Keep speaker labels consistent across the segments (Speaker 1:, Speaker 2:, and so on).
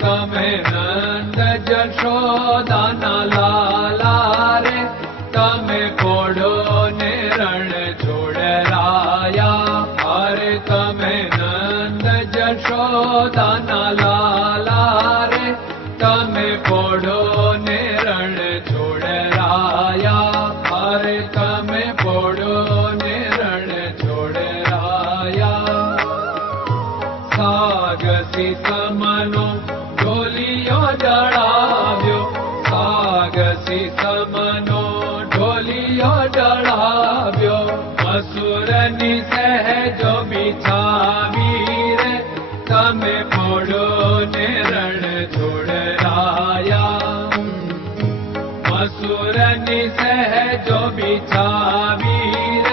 Speaker 1: तमे नन्द ला रे तमे पोढो ने छोडराया अरे तमे नन्द जशो दाना रे तमे पोढो ने असुर निसह जो बिछावीर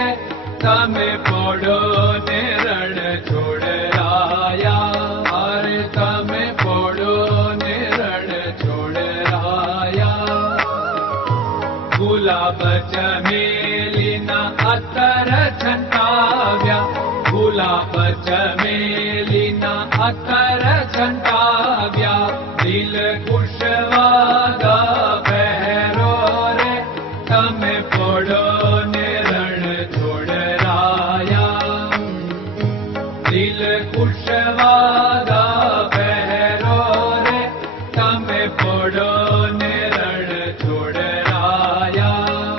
Speaker 1: तम पोड़ो ने रण छोड़ राया हर तम पोड़ो ने रण छोड़ गुलाब चमेलिना अतर छंटाव्या गुलाब चमेलिना अतर छंटा पडो नेर आयामे पडो नोडा आया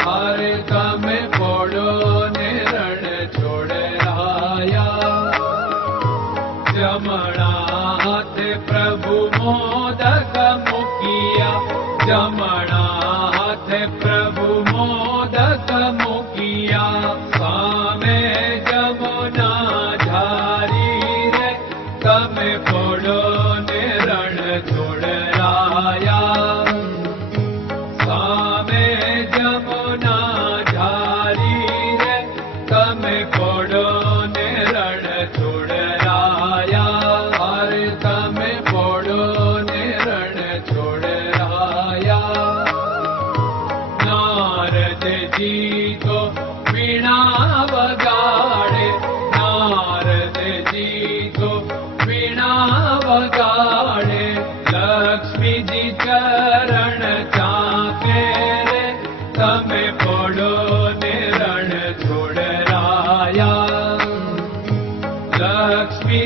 Speaker 1: हरे तमे पडो ने र आया जमणात् प्रभु मोदक मुखिया मुख्याम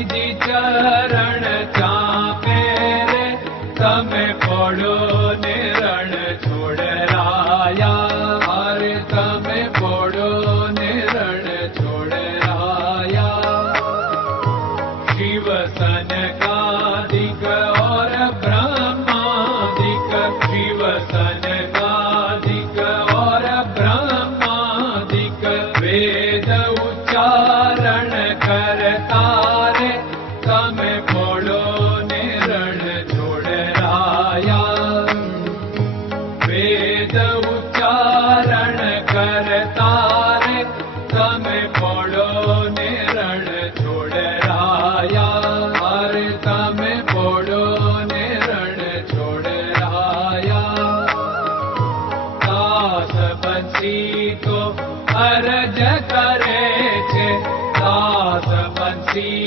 Speaker 1: चरण चापे तमें पड़ो निरण छोड़ तमें पड़ो निरण छोड़ शिव सन का see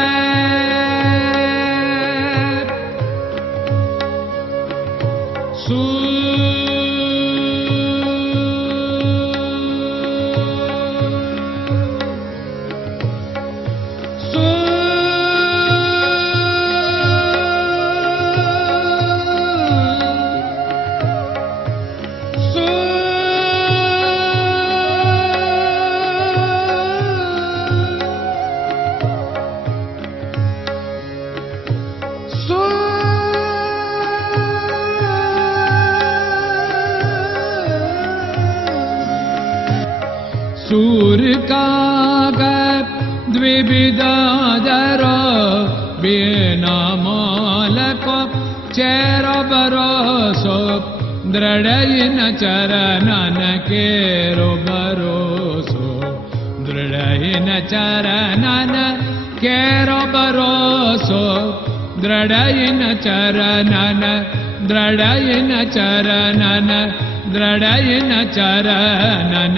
Speaker 1: द्विविदादर बिना मालको चेर बरोसो दृढयिन चरणन केरो बरोसो दृढयिन चरणन केरो बरोसो दृढयिन चरणन दृढयिन चरणन दृढयिन चरणन